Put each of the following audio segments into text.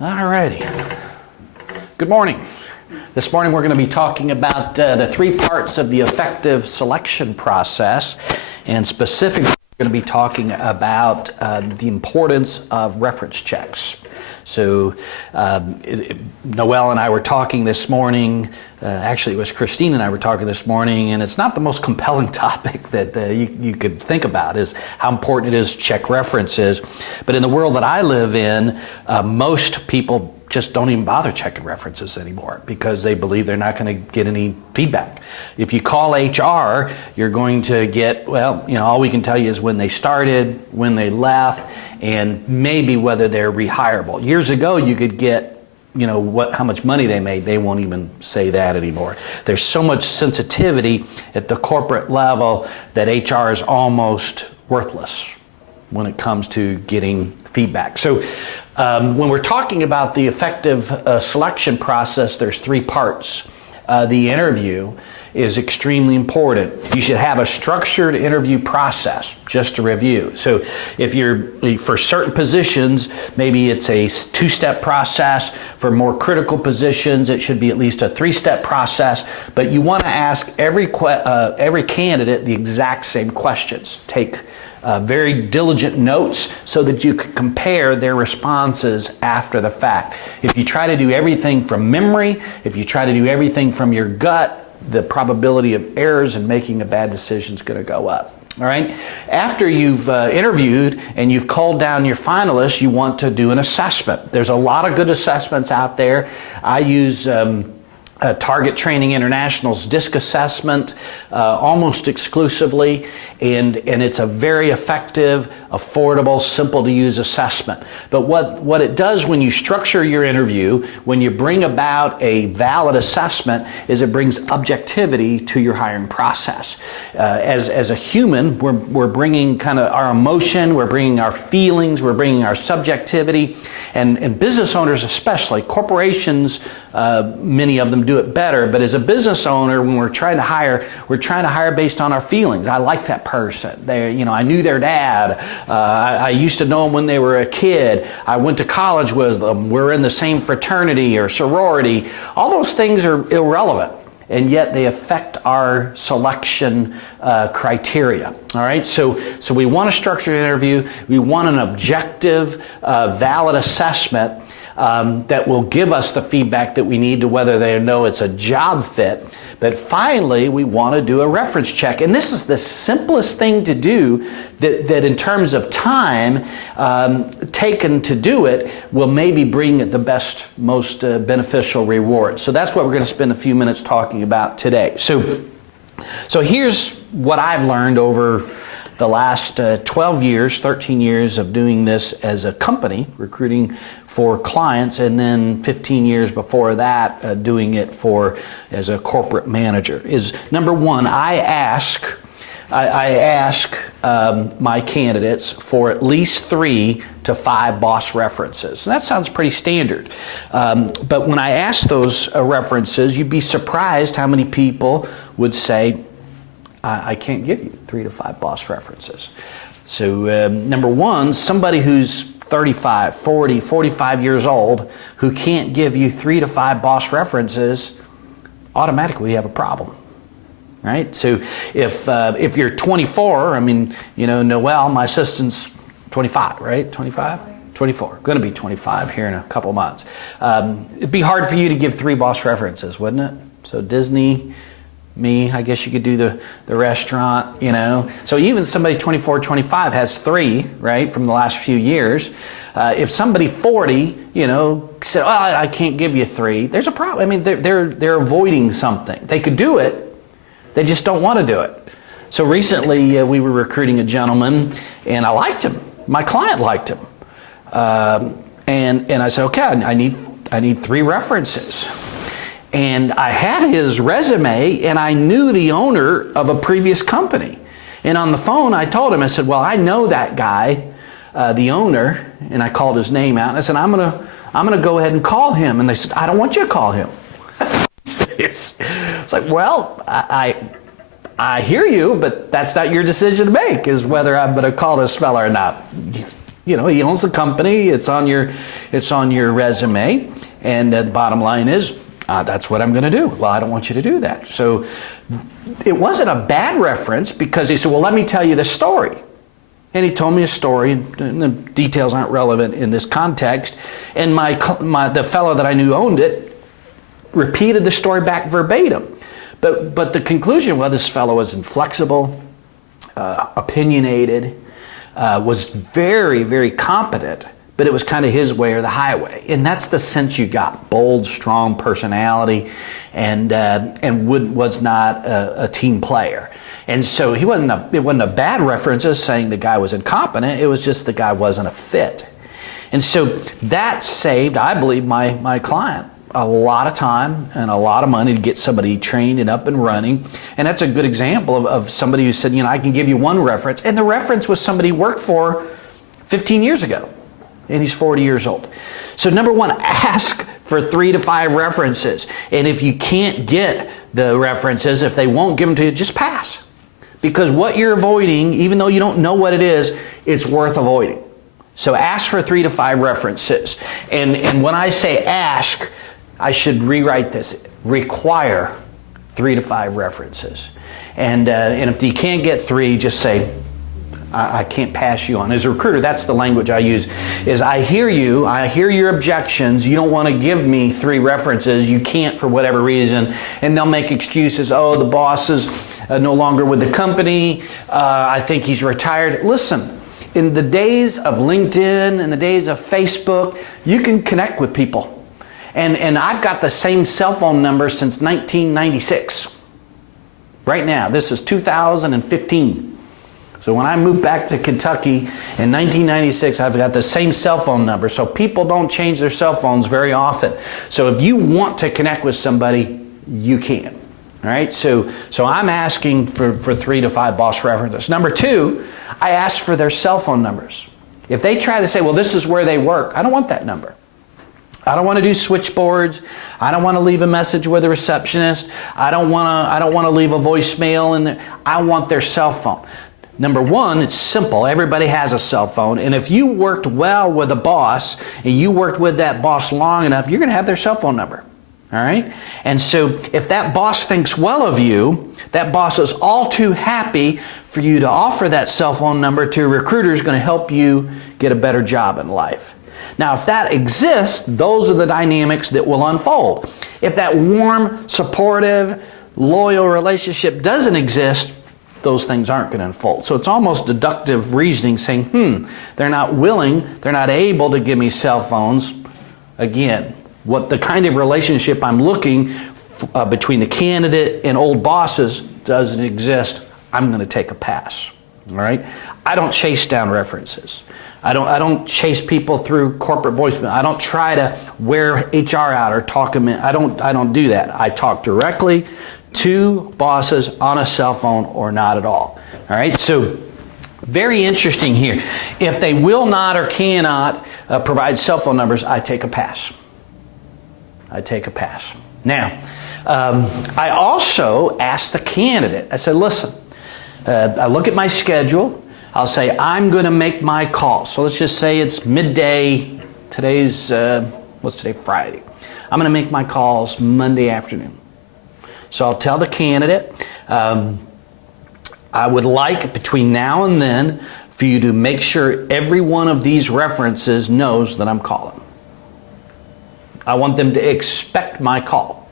Alrighty. Good morning. This morning we're going to be talking about the three parts of the effective selection process, and specifically we're going to be talking about the importance of reference checks. So Noelle and I were talking this morning, actually it was Christine and I were talking this morning, and it's not the most compelling topic that you could think about, is how important it is to check references. But in the world that I live in, most people just don't even bother checking references anymore because they believe they're not going to get any feedback. If you call HR, you're going to get, well, all we can tell you is when they started, when they left, and maybe whether they're rehireable. Years ago, you could get, how much money they made. They won't even say that anymore. There's so much sensitivity at the corporate level that HR is almost worthless when it comes to getting feedback. So when we're talking about the effective selection process, there's three parts. The interview is extremely important. You should have a structured interview process, just to review. So if you're, for certain positions, maybe it's a two-step process. For more critical positions, it should be at least a three-step process. But you want to ask every candidate the exact same questions. Take very diligent notes so that you can compare their responses after the fact. If you try to do everything from memory, if you try to do everything from your gut, the probability of errors and making a bad decision is going to go up. All right. After you've interviewed and you've called down your finalists, you want to do an assessment. There's a lot of good assessments out there. I use Target Training International's DISC assessment almost exclusively, and it's a very effective, affordable, simple to use assessment. But what it does when you structure your interview, when you bring about a valid assessment, is it brings objectivity to your hiring process. As a human, we're bringing kind of our emotion, we're bringing our feelings, we're bringing our subjectivity, and business owners especially, corporations, many of them do it better, but as a business owner, when we're trying to hire based on our feelings. I like that person. I knew their dad. I used to know them when they were a kid. I went to college with them. We're in the same fraternity or sorority. All those things are irrelevant, and yet they affect our selection criteria. All right, so we want a structured interview. We want an objective, valid assessment that will give us the feedback that we need to whether they know it's a job fit. But finally, we want to do a reference check. And this is the simplest thing to do that in terms of time taken to do it will maybe bring the best, most beneficial reward. So that's what we're going to spend a few minutes talking about today. So here's what I've learned over the last 12 years, 13 years of doing this as a company, recruiting for clients, and then 15 years before that doing it as a corporate manager, is number one, I ask my candidates for at least 3 to 5 boss references. And that sounds pretty standard. But when I ask those references, you'd be surprised how many people would say, I can't give you 3 to 5 boss references. So number one, somebody who's 35, 40, 45 years old who can't give you 3 to 5 boss references, automatically have a problem, right? So if you're 24, Noelle, my assistant's 25, right? 25? 24, going to be 25 here in a couple months. It'd be hard for you to give 3 boss references, wouldn't it? So Disney, me, I guess you could do the restaurant, So even somebody 24, 25 has 3, right, from the last few years. If somebody 40, said, I can't give you 3, there's a problem. They're avoiding something. They could do it, they just don't want to do it. So recently we were recruiting a gentleman, and I liked him. My client liked him. And I said, okay, I need 3 references. And I had his resume, and I knew the owner of a previous company. And on the phone, I told him, I said, well, I know that guy, the owner, and I called his name out. And I said, I'm gonna go ahead and call him. And they said, I don't want you to call him. It's like, well, I hear you, but that's not your decision to make, is whether I'm gonna call this fella or not. You know, he owns the company. It's on your resume, and the bottom line is that's what I'm going to do. Well, I don't want you to do that. So it wasn't a bad reference because he said, well, let me tell you the story. And he told me a story, and the details aren't relevant in this context. And the fellow that I knew owned it repeated the story back verbatim. But the conclusion was this fellow was inflexible, opinionated, was very, very competent, but it was kind of his way or the highway. And that's the sense you got: bold, strong personality, and was not a team player. And so it wasn't a bad reference as saying the guy was incompetent. It was just the guy wasn't a fit. And so that saved, I believe, my client a lot of time and a lot of money to get somebody trained and up and running. And that's a good example of somebody who said, you know, I can give you one reference. And the reference was somebody he worked for 15 years ago. And he's 40 years old. So number one, ask for 3 to 5 references. And if you can't get the references, if they won't give them to you, just pass. Because what you're avoiding, even though you don't know what it is, it's worth avoiding. So ask for 3 to 5 references. And when I say ask, I should rewrite this: require 3 to 5 references. And if you can't get 3, just say, I can't pass you on. As a recruiter, that's the language I use, is I hear you, I hear your objections, you don't want to give me 3 references, you can't for whatever reason, and they'll make excuses. Oh, the boss is no longer with the company, I think he's retired. Listen, in the days of LinkedIn, in the days of Facebook, you can connect with people. And I've got the same cell phone number since 1996. Right now, this is 2015. So when I moved back to Kentucky in 1996, I've got the same cell phone number. So people don't change their cell phones very often. So if you want to connect with somebody, you can. All right, so I'm asking for 3 to 5 boss references. Number 2, I ask for their cell phone numbers. If they try to say, well, this is where they work, I don't want that number. I don't want to do switchboards. I don't want to leave a message with a receptionist. I don't want to leave a voicemail in there. I want their cell phone. Number 1, it's simple. Everybody has a cell phone. And if you worked well with a boss and you worked with that boss long enough, you're going to have their cell phone number. All right? And so if that boss thinks well of you, that boss is all too happy for you to offer that cell phone number to a recruiter who's going to help you get a better job in life. Now, if that exists, those are the dynamics that will unfold. If that warm, supportive, loyal relationship doesn't exist, those things aren't going to unfold. So it's almost deductive reasoning saying, they're not willing, they're not able to give me cell phones. Again, what the kind of relationship I'm looking between the candidate and old bosses doesn't exist, I'm going to take a pass. All right? I don't chase down references. I don't chase people through corporate voicemail. I don't try to wear HR out or talk them in. I don't do that. I talk directly to bosses on a cell phone or not at all. All right? So very interesting here. If they will not or cannot provide cell phone numbers, I take a pass. I take a pass. Now, I also ask the candidate. I said, listen, I look at my schedule. I'll say, I'm going to make my call. So let's just say it's midday. Today's, what's today? Friday. I'm going to make my calls Monday afternoon. So I'll tell the candidate, I would like between now and then for you to make sure every one of these references knows that I'm calling. I want them to expect my call.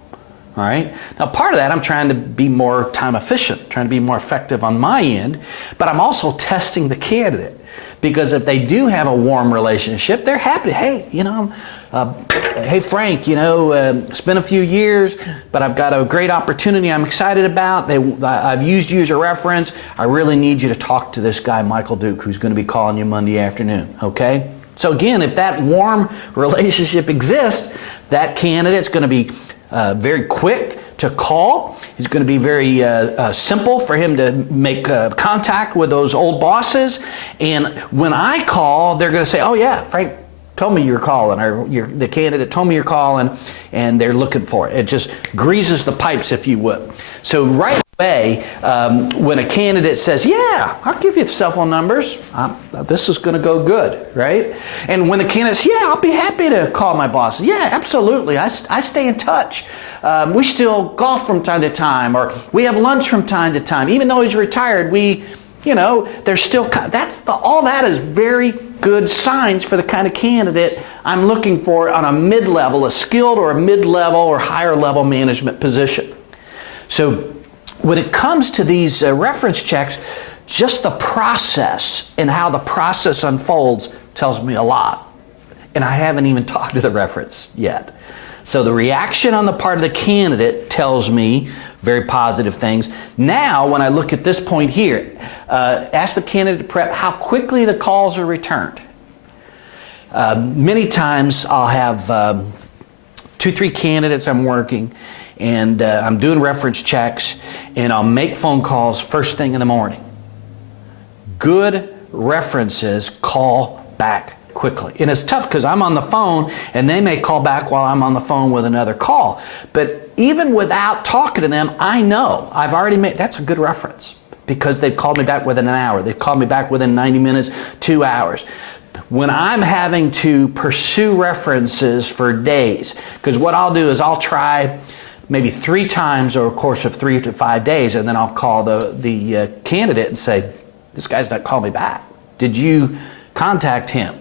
All right. Now, part of that, I'm trying to be more time efficient, trying to be more effective on my end, but I'm also testing the candidate because if they do have a warm relationship, they're happy. Hey, hey Frank, it's been a few years, but I've got a great opportunity I'm excited about. I've used you as a reference. I really need you to talk to this guy, Michael Duke, who's going to be calling you Monday afternoon. Okay. So again, if that warm relationship exists, that candidate's going to be very quick to call. It's going to be very simple for him to make contact with those old bosses. And when I call, they're going to say, oh yeah, Frank told me you're calling, or the candidate told me you're calling, and they're looking for it. It just greases the pipes, if you would. So right way, when a candidate says, yeah, I'll give you the cell phone numbers, this is going to go good, right? And when the candidate says, yeah, I'll be happy to call my boss. Yeah, absolutely. I stay in touch. We still golf from time to time, or we have lunch from time to time. Even though he's retired, there's still, all that is very good signs for the kind of candidate I'm looking for on a mid-level, a skilled or a mid-level or higher level management position. So when it comes to these reference checks, just the process and how the process unfolds tells me a lot. And I haven't even talked to the reference yet. So the reaction on the part of the candidate tells me very positive things. Now, when I look at this point here, ask the candidate to prep how quickly the calls are returned. Many times I'll have 2-3 candidates I'm working, and I'm doing reference checks, and I'll make phone calls first thing in the morning. Good references call back quickly. And it's tough because I'm on the phone and they may call back while I'm on the phone with another call. But even without talking to them, I know I've already made, that's a good reference because they've called me back within an hour. They've called me back within 90 minutes, 2 hours. When I'm having to pursue references for days, because what I'll do is I'll try maybe 3 times over the course of 3 to 5 days, and then I'll call the candidate and say, this guy's not calling me back. Did you contact him?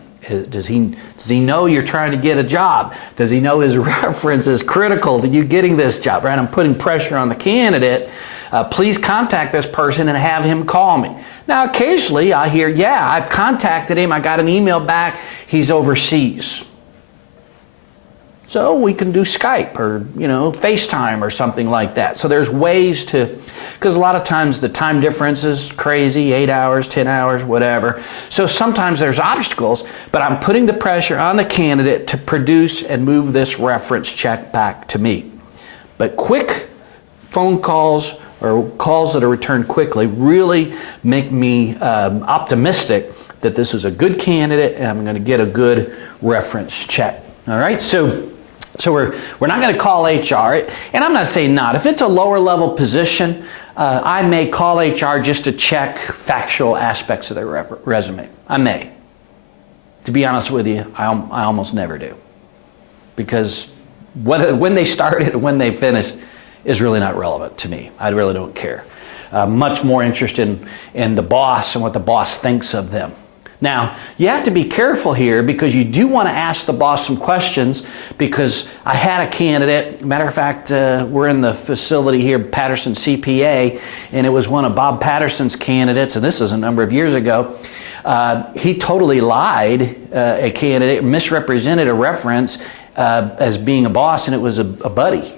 Does he know you're trying to get a job? Does he know his reference is critical to you getting this job? Right? I'm putting pressure on the candidate. Please contact this person and have him call me. Now, occasionally I hear, yeah, I've contacted him. I got an email back. He's overseas. So we can do Skype or, FaceTime or something like that. So there's ways to, because a lot of times the time difference is crazy, 8 hours, 10 hours, whatever. So sometimes there's obstacles, but I'm putting the pressure on the candidate to produce and move this reference check back to me. But quick phone calls or calls that are returned quickly really make me optimistic that this is a good candidate and I'm going to get a good reference check. All right, so we're not going to call HR, and I'm not saying not. If it's a lower level position, I may call HR just to check factual aspects of their resume. I may. To be honest with you, I almost never do. Because when they started and when they finished is really not relevant to me. I really don't care. Much more interested in the boss and what the boss thinks of them. Now, you have to be careful here because you do want to ask the boss some questions, because I had a candidate, matter of fact, we're in the facility here, Patterson CPA, and it was one of Bob Patterson's candidates, and this is a number of years ago. He totally lied, a candidate, misrepresented a reference as being a boss, and it was a buddy.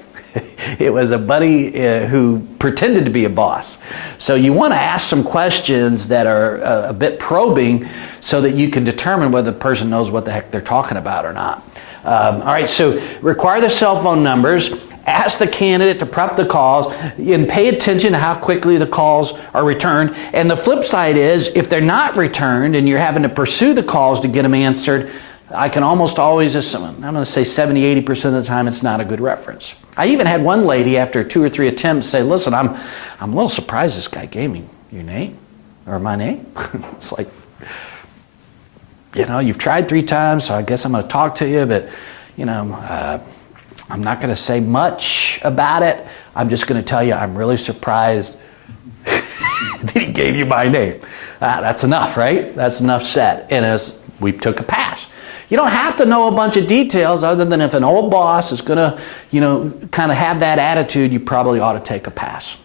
It was a buddy who pretended to be a boss. So you want to ask some questions that are a bit probing so that you can determine whether the person knows what the heck they're talking about or not. All right, so require the cell phone numbers, ask the candidate to prep the calls, and pay attention to how quickly the calls are returned. And the flip side is, if they're not returned and you're having to pursue the calls to get them answered, I can almost always assume, I'm going to say 70-80% of the time, it's not a good reference. I even had one lady after 2 or 3 attempts say, listen, I'm a little surprised this guy gave me your name or my name. It's like, you've tried 3 times, so I guess I'm going to talk to you, but, I'm not going to say much about it. I'm just going to tell you I'm really surprised that he gave you my name. That's enough, right? That's enough said. And as we took a pass. You don't have to know a bunch of details other than if an old boss is going to, kind of have that attitude, you probably ought to take a pass.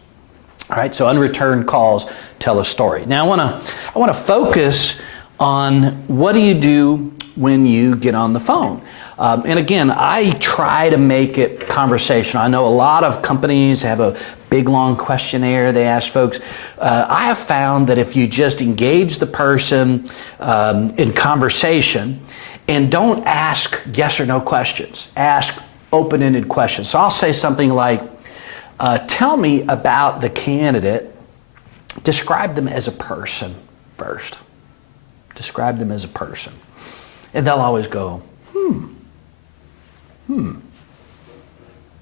All right, so unreturned calls tell a story. Now I want to focus on what do you do when you get on the phone. And again, I try to make it conversational. I know a lot of companies have a big, long questionnaire they ask folks. I have found that if you just engage the person in conversation and don't ask yes or no questions, ask open-ended questions. So I'll say something like, tell me about the candidate. Describe them as a person first. Describe them as a person.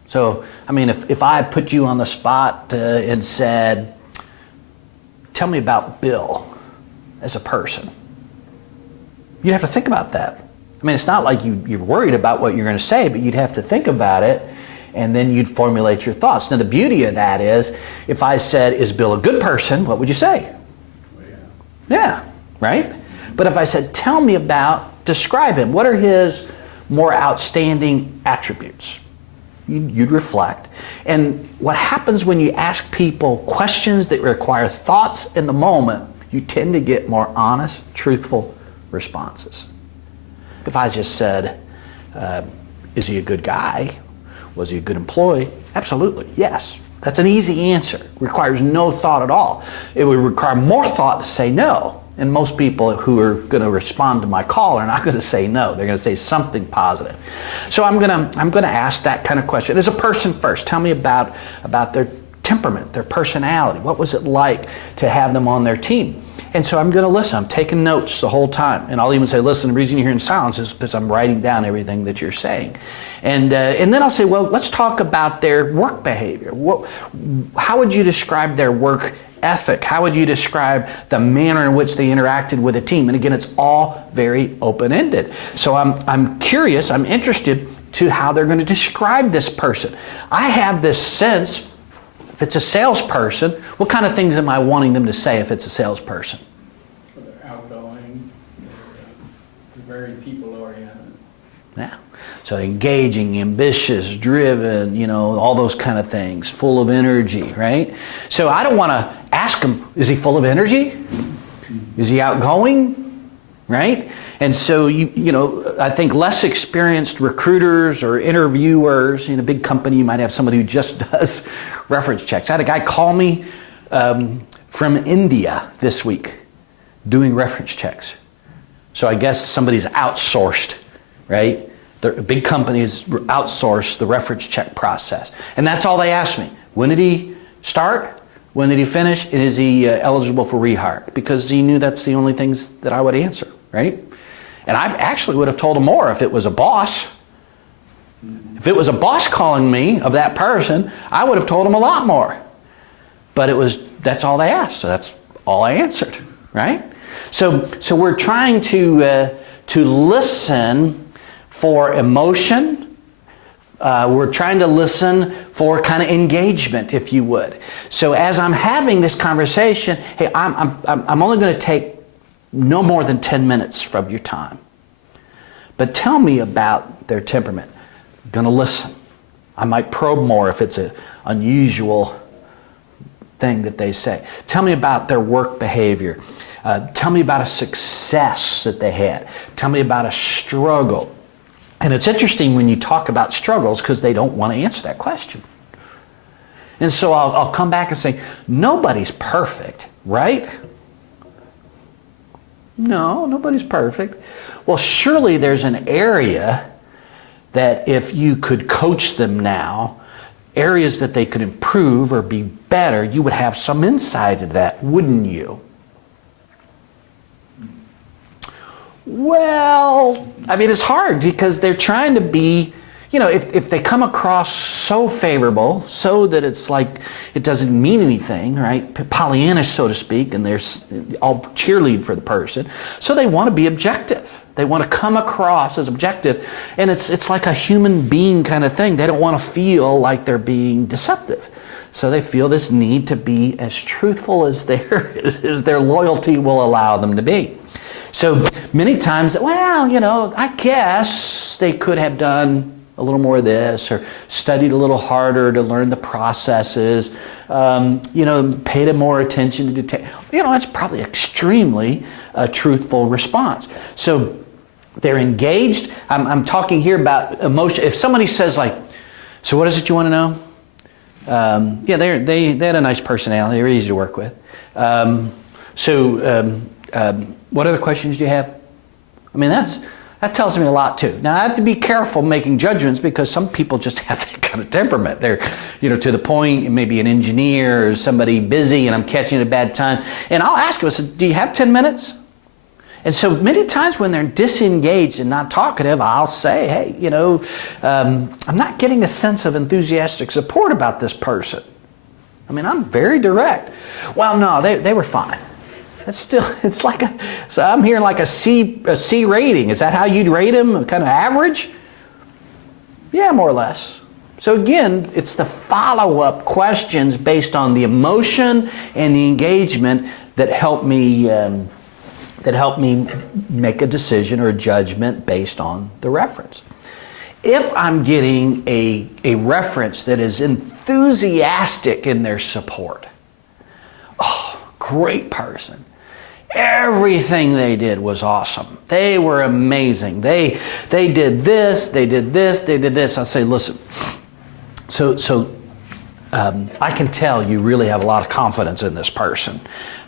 So So, I mean, if I put you on the spot and said, tell me about Bill as a person, you'd have to think about that. I mean, it's not like you're worried about what you're going to say, but you'd have to think about it, and then you'd formulate your thoughts. Now, the beauty of that is, if I said, is Bill a good person, what would you say? Well, Yeah, right? But if I said, tell me about, describe him, what are his more outstanding attributes? You'd reflect. And what happens when you ask people questions that require thoughts in the moment, you tend to get more honest, truthful responses. If I just said, is he a good guy? Was he a good employee? Absolutely, yes. That's an easy answer. It requires no thought at all. It would require more thought to say no. And most people who are going to respond to my call are not going to say no. They're going to say something positive. So I'm going to ask that kind of question. As a person first, tell me about their temperament, their personality. What was it like to have them on their team? And so I'm going to listen. I'm taking notes the whole time. And I'll even say, listen, the reason you're hearing silence is because I'm writing down everything that you're saying. And then I'll say, well, let's talk about their work behavior. How would you describe their work ethic? How would you describe the manner in which they interacted with a team? And again, it's all very open-ended. So I'm curious, I'm interested to how they're going to describe this person. I have this sense, if it's a salesperson, what kind of things am I wanting them to say if it's a salesperson? Well, they're outgoing, they're very people-oriented. Yeah. So engaging, ambitious, driven, all those kind of things, full of energy, right? So I don't want to ask him, is he full of energy? Is he outgoing? Right? And so, I think less experienced recruiters or interviewers, in a big company, you might have somebody who just does reference checks. I had a guy call me from India this week doing reference checks. So I guess somebody's outsourced, right? Big companies outsource the reference check process. And that's all they asked me. When did he start? When did he finish? And is he eligible for rehire? Because he knew that's the only things that I would answer, right? And I actually would have told him more if it was a boss. If it was a boss calling me of that person, I would have told him a lot more. But that's all they asked, so that's all I answered, right? So we're trying to listen for emotion. We're trying to listen for kind of engagement, if you would. So as I'm having this conversation, hey, I'm only going to take no more than 10 minutes from your time. But tell me about their temperament. I'm going to listen. I might probe more if it's an unusual thing that they say. Tell me about their work behavior. Tell me about a success that they had. Tell me about a struggle. And it's interesting when you talk about struggles because they don't want to answer that question. And so I'll come back and say, nobody's perfect, right? No, nobody's perfect. Well, surely there's an area that if you could coach them now, areas that they could improve or be better, you would have some insight into that, wouldn't you? Well, I mean, it's hard because they're trying to be, if they come across so favorable, so that it's like it doesn't mean anything, right? Pollyannish, so to speak, and they're all cheerleading for the person. So they want to be objective. They want to come across as objective, and it's like a human being kind of thing. They don't want to feel like they're being deceptive. So they feel this need to be as truthful as their loyalty will allow them to be. So many times, I guess they could have done a little more of this or studied a little harder to learn the processes, paid more attention to detail. That's probably extremely truthful response. So they're engaged. I'm talking here about emotion. If somebody says so what is it you want to know? They had a nice personality. They're easy to work with. What other questions do you have? I mean, that tells me a lot too. Now, I have to be careful making judgments because some people just have that kind of temperament. They're, to the point, maybe an engineer or somebody busy and I'm catching a bad time. And I'll ask them, I said, do you have 10 minutes? And so many times when they're disengaged and not talkative, I'll say, hey, I'm not getting a sense of enthusiastic support about this person. I mean, I'm very direct. Well, no, they were fine. So I'm hearing like a C rating. Is that how you'd rate them? Kind of average? Yeah, more or less. So again, it's the follow-up questions based on the emotion and the engagement that help me make a decision or a judgment based on the reference. If I'm getting a reference that is enthusiastic in their support, oh, great person. Everything they did was awesome. They were amazing. They did this, they did this, they did this. I say, listen, so I can tell you really have a lot of confidence in this person,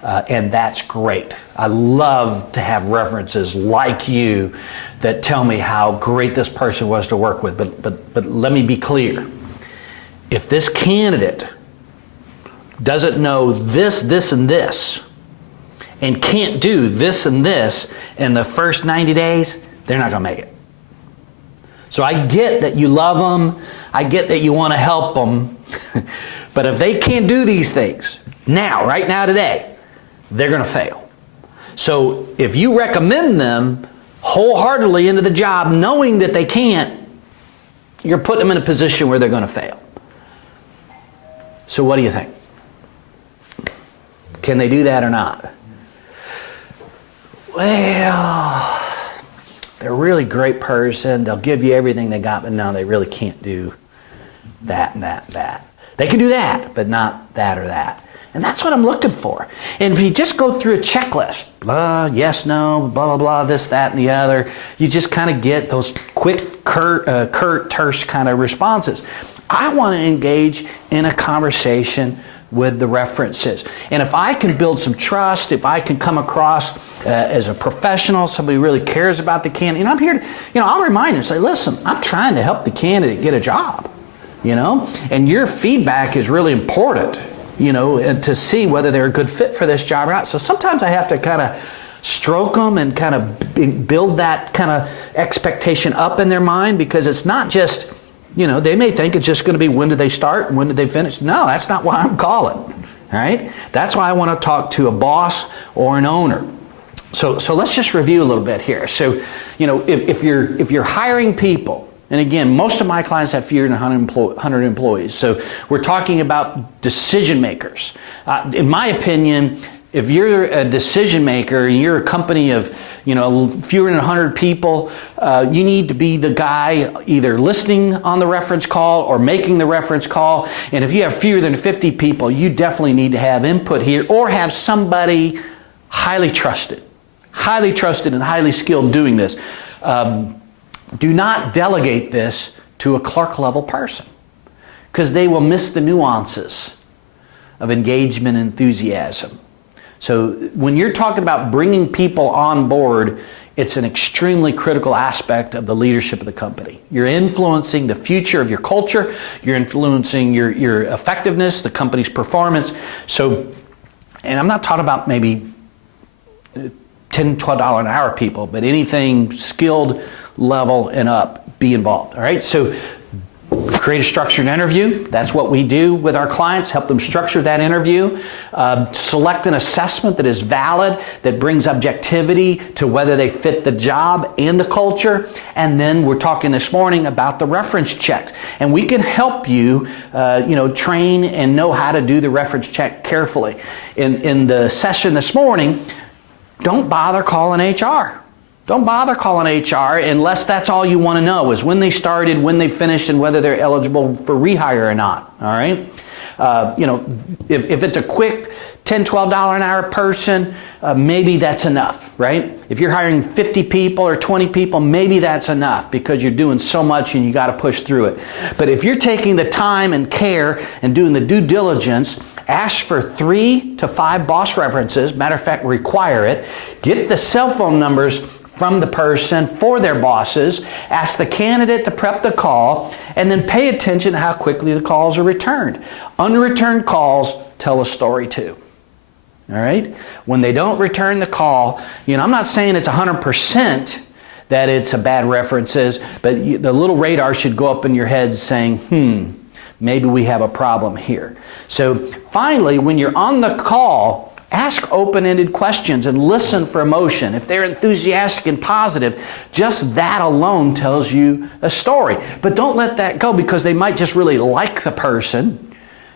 and that's great. I love to have references like you that tell me how great this person was to work with. But let me be clear. If this candidate doesn't know this, this, and this, and can't do this and this in the first 90 days, they're not going to make it. So I get that you love them. I get that you want to help them. But if they can't do these things now, right now, today, they're going to fail. So if you recommend them wholeheartedly into the job knowing that they can't, you're putting them in a position where they're going to fail. So what do you think? Can they do that or not? Well, they're a really great person. They'll give you everything they got, but no, they really can't do that and that and that. They can do that, but not that or that. And that's what I'm looking for. And if you just go through a checklist, blah, yes, no, blah, blah, blah, this, that, and the other, you just kind of get those quick, curt, terse kind of responses. I want to engage in a conversation with the references. And if I can build some trust, if I can come across as a professional, somebody who really cares about the candidate, and I'm here to, I'll remind them, say, listen, I'm trying to help the candidate get a job, and your feedback is really important, and to see whether they're a good fit for this job or not. So sometimes I have to kind of stroke them and kind of build that kind of expectation up in their mind, because it's not just, they may think it's just going to be when did they start and when did they finish. No, that's not why I'm calling. All right? That's why I want to talk to a boss or an owner. So let's just review a little bit here. So, if you're hiring people, and again, most of my clients have fewer than 100 employees. So we're talking about decision makers. In my opinion, if you're a decision maker and you're a company of, fewer than 100 people, you need to be the guy either listening on the reference call or making the reference call. And if you have fewer than 50 people, you definitely need to have input here, or have somebody highly trusted and highly skilled doing this. Do not delegate this to a clerk level person, because they will miss the nuances of engagement and enthusiasm. So when you're talking about bringing people on board, it's an extremely critical aspect of the leadership of the company. You're influencing the future of your culture. You're influencing your effectiveness, the company's performance. So, and I'm not talking about maybe $10, $12 an hour people, but anything skilled level and up, be involved. All right. So create a structured interview. That's what we do with our clients, help them structure that interview. Select an assessment that is valid, that brings objectivity to whether they fit the job and the culture. And then we're talking this morning about the reference checks. And we can help you, train and know how to do the reference check carefully. In the session this morning, don't bother calling HR. Don't bother calling HR unless that's all you want to know, is when they started, when they finished, and whether they're eligible for rehire or not. All right? If it's a quick $10, $12 an hour person, maybe that's enough, right? If you're hiring 50 people or 20 people, maybe that's enough, because you're doing so much and you got to push through it. But if you're taking the time and care and doing the due diligence, ask for 3 to 5 boss references. Matter of fact, require it. Get the cell phone numbers from the person for their bosses. Ask the candidate to prep the call, and then pay attention to how quickly the calls are returned. Unreturned calls tell a story too. All right? When they don't return the call, I'm not saying it's 100% that it's a bad references, but the little radar should go up in your head saying, maybe we have a problem here. So finally, when you're on the call, ask open-ended questions and listen for emotion. If they're enthusiastic and positive, just that alone tells you a story. But don't let that go, because they might just really like the person,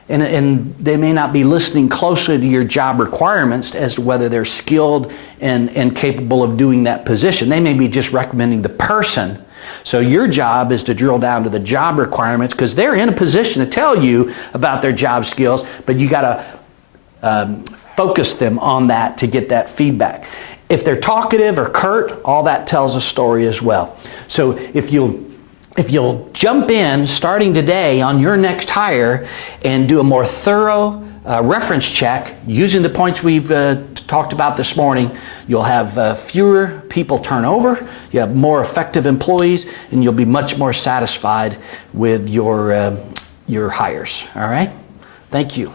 and they may not be listening closely to your job requirements as to whether they're skilled and capable of doing that position. They may be just recommending the person. So your job is to drill down to the job requirements, because they're in a position to tell you about their job skills, but you got to focus them on that to get that feedback. If they're talkative or curt, all that tells a story as well. So if you'll jump in starting today on your next hire and do a more thorough reference check using the points we've talked about this morning, you'll have fewer people turn over, you have more effective employees, and you'll be much more satisfied with your hires. All right? Thank you.